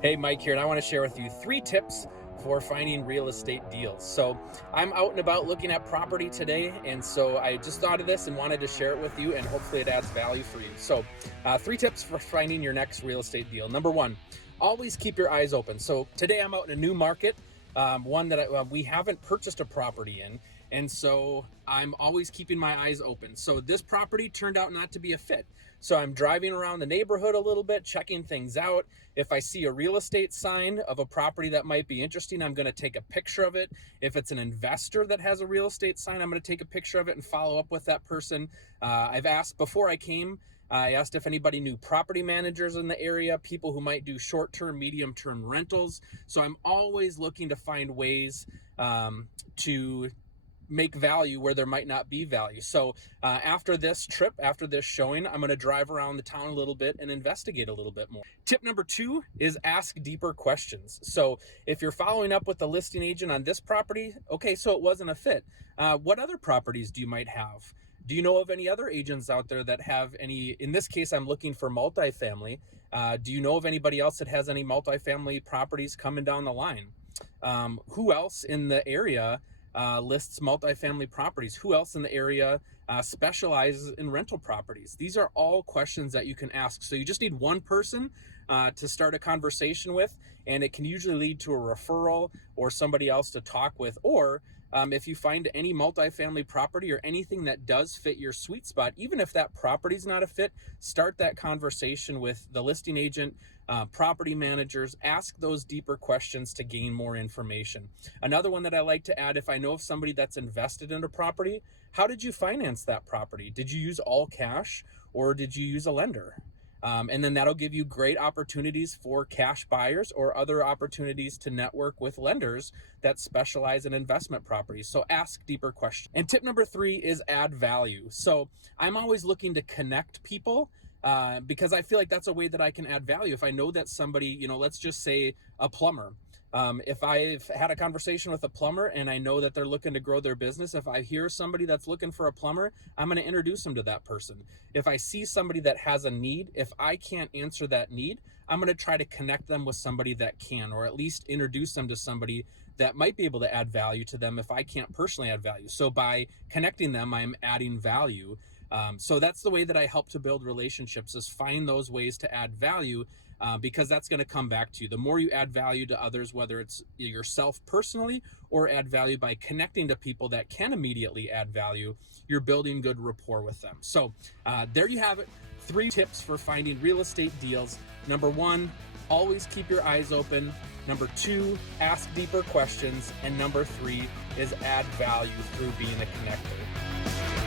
Hey, Mike here, and I want to share with you 3 tips for finding real estate deals. So, I'm out and about looking at property today, and so I just thought of this and wanted to share it with you, and hopefully it adds value for you. So, 3 tips for finding your next real estate deal. Number one, always keep your eyes open. So, today I'm out in a new market, one that we haven't purchased a property in. And so I'm always keeping my eyes open. So this property turned out not to be a fit. So I'm driving around the neighborhood a little bit, checking things out. If I see a real estate sign of a property that might be interesting, I'm going to take a picture of it. If it's an investor that has a real estate sign, I'm going to take a picture of it and follow up with that person. I've asked before I came, I asked if anybody knew property managers in the area, people who might do short-term, medium-term rentals. So I'm always looking to find ways to make value where there might not be value. So after this trip, after this showing, I'm going to drive around the town a little bit and investigate a little bit more. Tip number 2 is ask deeper questions. So if you're following up with the listing agent on this property, okay, so it wasn't a fit. What other properties do you might have? Do you know of any other agents out there that have any, in this case, I'm looking for multifamily. Do you know of anybody else that has any multifamily properties coming down the line? Who else in the area lists multifamily properties? Who else in the area specializes in rental properties? These are all questions that you can ask. So you just need one person to start a conversation with, and it can usually lead to a referral or somebody else to talk with. Or if you find any multifamily property or anything that does fit your sweet spot, even if that property's not a fit, start that conversation with the listing agent, property managers. Ask those deeper questions to gain more information. Another one that I like to add, if I know of somebody that's invested in a property, how did you finance that property? Did you use all cash or did you use a lender? And then that'll give you great opportunities for cash buyers or other opportunities to network with lenders that specialize in investment properties. So ask deeper questions. And tip number 3 is add value. So I'm always looking to connect people because I feel like that's a way that I can add value. If I know that somebody, let's just say a plumber. If I've had a conversation with a plumber and I know that they're looking to grow their business, if I hear somebody that's looking for a plumber, I'm going to introduce them to that person. If I see somebody that has a need, if I can't answer that need, I'm going to try to connect them with somebody that can, or at least introduce them to somebody that might be able to add value to them if I can't personally add value. So by connecting them, I'm adding value. So that's the way that I help to build relationships, is find those ways to add value. Because that's going to come back to you. The more you add value to others, whether it's yourself personally or add value by connecting to people that can immediately add value, you're building good rapport with them. So there you have it. 3 tips for finding real estate deals. Number 1, always keep your eyes open. Number 2, ask deeper questions. And number 3 is add value through being a connector.